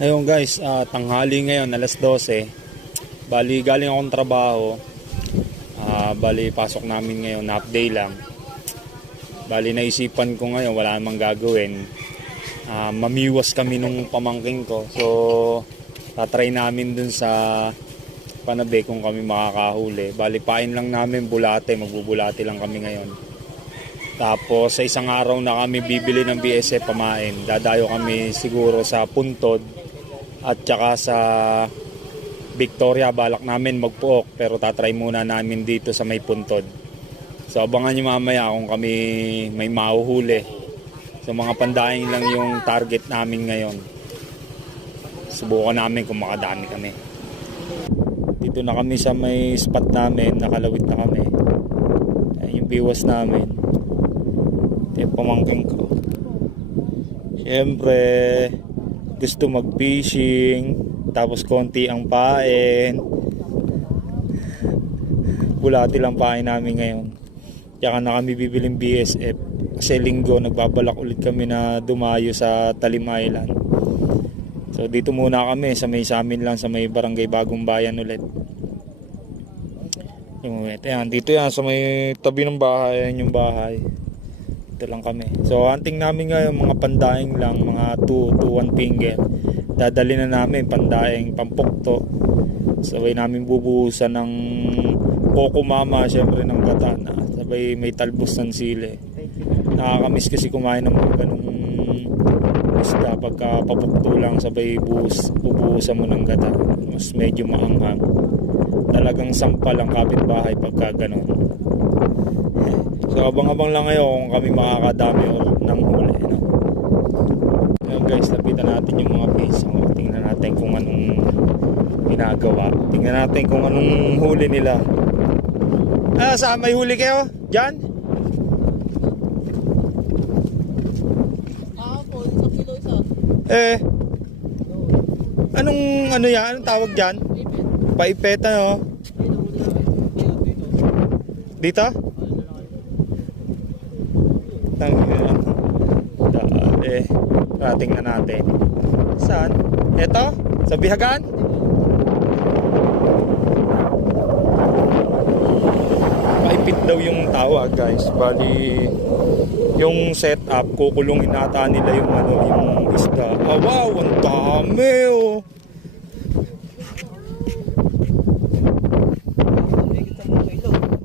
Ayun guys, tanghali ngayon, alas 12. Bali, galing akong trabaho. Bali, pasok namin ngayon, half day lang. Bali, naisipan ko ngayon, wala namang gagawin. Mamiwas kami nung pamangking ko. So, tatry namin dun sa Panabe kung kami makakahuli. Bali, pain lang namin bulate, magbubulate lang kami ngayon. Tapos, sa isang araw na kami bibili ng BSF pamain. Dadayo kami siguro sa Puntod at saka sa Victoria. Balak namin magpuok, pero tatry muna namin dito sa may Puntod. So abangan nyo mamaya kung kami may mahuhuli. So mga pandaing lang yung target namin ngayon. Subukan namin kung makadami kami. Dito na kami sa may spot namin, nakalawit na kami. Ayan yung biwas namin. Ito yung pamangking ko. Siyempre gusto mag-fishing, tapos konti ang pain. Bulati lang pain namin ngayon. Tsaka na kami bibiling BSF. Kasi linggo nagbabalak ulit kami na dumayo sa Talim Island. So dito muna kami sa amin lang sa may Barangay Bagong Bayan ulit. Dito yan sa may tabi ng bahay. Yan yung bahay. Dito lang kami. So hunting namin ngayon mga pandaing lang, mga 2 to 1 finger. Dadali na namin pandaing pampukto. Sabay namin bubuhusan ng Coco Mama, syempre ng gata na. Sabay may talbos ng sili. Nakakamiss kasi kumain ng mga ganung isda pagka papukto lang, sabay bubuhusan mo ng gata. Mas medyo maanghang. Talagang sampal ang kapitbahay pagka ganon. So abang-abang lang ngayon kung kami makakadami ng huli, no? Ngayon guys, lapitan natin yung mga fish. Tingnan natin kung anong ginagawa. Tingnan natin kung anong huli nila. Saan may huli kayo? Diyan? Po, isang kilo isa. Anong yan? Anong tawag dyan? Paipet, ano? Dito? Tingnan natin. Saan? Ito? Sa Bihagan? Paipit daw yung tawag guys. Bali yung setup, kukulungin ata nila yung yung isda. Wow, ang dami oh.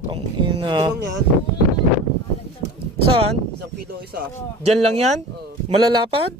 Tangina. Saan? Isang kilo isa. Diyan lang yan? Malalapad?